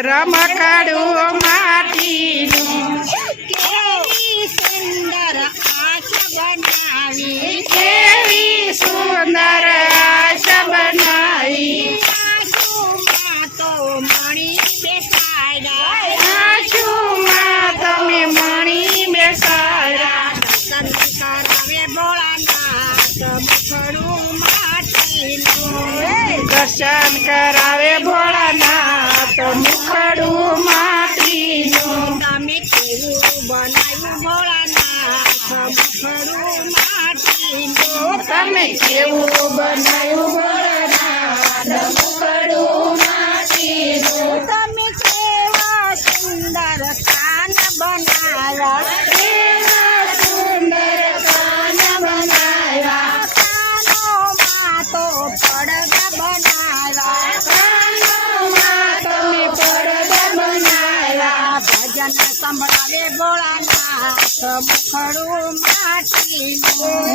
રમકડું માટીનું કેવી સુંદર આંખ બનાવી કેવી સુંદર આશ બનાવી આંખોમાં તો મણી બેસાડ્યા આંખોમાં તમે મણી બેસાડ્યા દર્શન કરાવે ભોળાનાથ મુખડું માટીનું દર્શન કરાવે ભોળાનાથ મુખડું માટીનું તમે કેવું બનાવ્યું ભોળાનાથ મુખડું માટીનું તમે કેવું બનાવ્યું ભોળાનાથ મુખડું માટીનું તમે કેવા સુંદર કાન બનાવ્યા કેવા સુંદર કાન બનાવ્યા કાનોમાં તો પડદા બનાવ્યા કાનોમાં તમે પડદા બનાવ્યા ભજન સંભળાવે ભોળાનાથ મુખડું માટીનું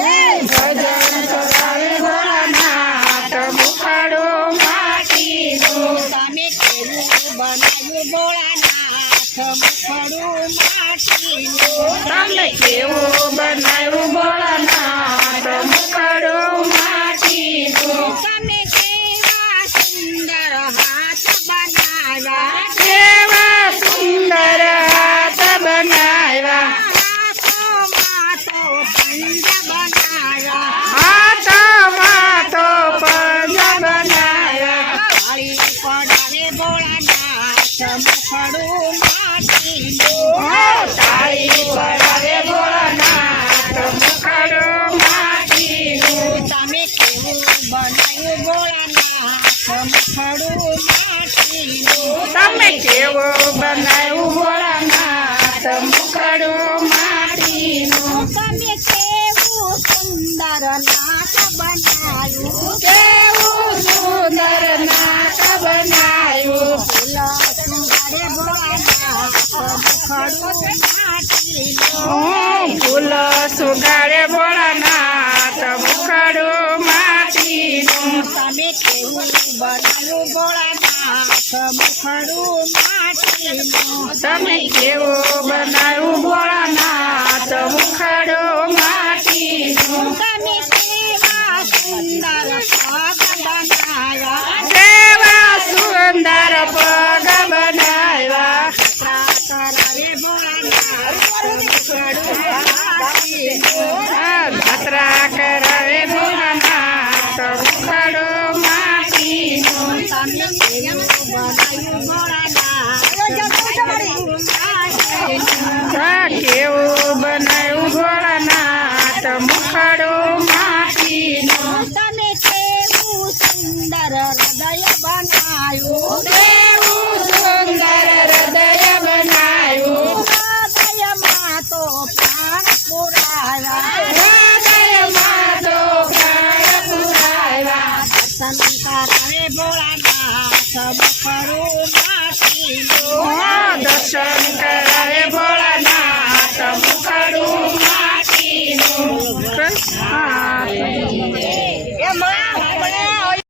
ભજન કરાવે ભોળાનાથ મુખડું માટીનું તમે કેવું બનાવ્યું ભોળાનાથ મુખડું માટીનું તમે કેવું બનાવ્યું ભોળાનાથ મુખડું માટીનું તમે કેવા સુંદર હાથ બનાવ્યા કેવા સુંદર હાથ બનાવ્યા હાથોમાં તો પંજા બનાવ્યા હાથમાં તો પંજા બનાવ્યા તાળી પડાવે ભોળાનાથ મુખડું માટીનું તાળી પડાવે ભોળાનાથ મુખડું માટીનું તમે કેવું બનાવ્યું ભોળાનાથ મુખડું માટીનું તમે કેવું બનાવ્યું ભોળાનાથ મુખડું માટીનું તમે કેવું સુંદર નાક બનાવ્યું કેવું સુંદર નાક બનાવ્યું ફૂલ સુંદરે ભોળાનાથ મુખડું માટીનું ફૂલ સુગાડે ભોળાનાથ મુખડું માટીનું તમે કેવું બનાવ્યું ભોળાનાથ મુખડું માટીનું તમે કેવું બનાવ્યું ભોળાનાથ મુખડું માટીનું તમે કેવા સુંદર પગ બનાવ્યા કેવા સુંદર પગ બનાવ્યા કરાવે ભોળાનાથ મુખડું માટીનું જાત્રા કરાવે ભોળાનાથ મુખડું માટીનું તમે કેવું બનાવ્યું ભોળાનાથ મુખડું માટીનું કેવું બનાવ્યું ભોળાનાથ મુખડું માટીનું તમે કેવું સુંદર હૃદય બનાવ્યું કેવું સુંદર હૃદય બનાવ્યું હૃદયમાં તો